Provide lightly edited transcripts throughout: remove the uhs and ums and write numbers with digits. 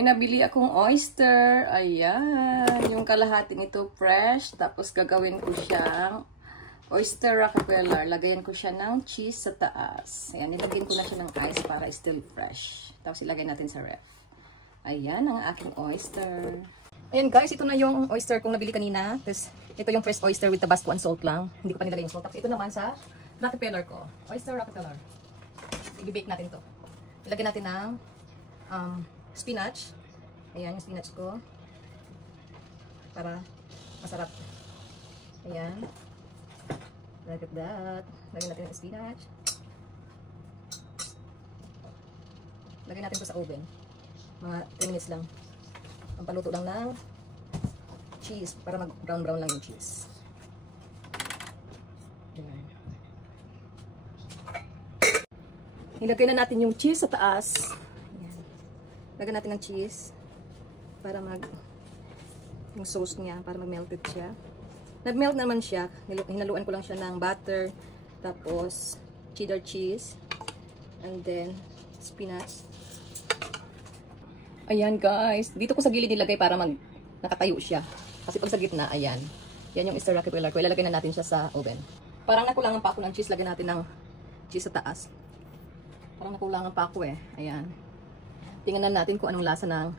May nabili akong oyster. Ayan. Yung kalahati nito fresh. Tapos gagawin ko siyang oyster rockefeller. Lagayan ko siya ng cheese sa taas. Ayan. Nilagyan ko na siya ng ice para still fresh. Tapos ilagay natin sa ref. Ayan ang aking oyster. Ayan guys, ito na yung oyster kong nabili kanina. Tapos ito yung fresh oyster with Tabasco and salt lang. Hindi ko pa nilagay yung salt. Tapos ito naman sa rockefeller ko. Oyster rockefeller. I-bake natin to. Ilagyan natin ng spinach. Ayan yung spinach ko. Para masarap. Ayan. Like that. Lagyan natin ng spinach. Lagyan natin to sa oven. Mga 3 minutes lang. Ang paluto lang ng cheese. Para mag brown brown lang yung cheese. Ayan. Ilagay na natin yung cheese sa taas. Ayan. Lagyan natin ng cheese. Para yung sauce niya, para mag-melted siya. Nag-melt naman siya. Hinaluan ko lang siya ng butter, tapos cheddar cheese, and then spinach. Ayan guys, dito ko sa gilid nilagay para nakatayo siya. Kasi pag sa gitna, ayan. Yan yung oyster rockefeller ko. Ilalagay na natin siya sa oven. Parang nakulangan pa ako ng cheese. Lagyan natin ng cheese sa taas. Parang nakulangan pa ako eh. Ayan. Tingnan natin kung anong lasa ng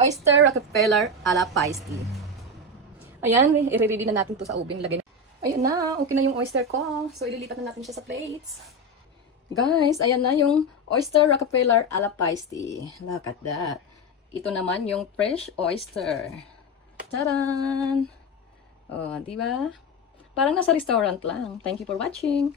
oyster rockefeller a la Paiste. Ayan, i-ready na natin to sa oven. Lagay na. Ayan na, okay na yung oyster ko. So, ililipat na natin siya sa plates. Guys, ayan na yung oyster rockefeller a la Paiste. Look at that. Ito naman yung fresh oyster. Taran! Oh, di ba? Parang nasa restaurant lang. Thank you for watching.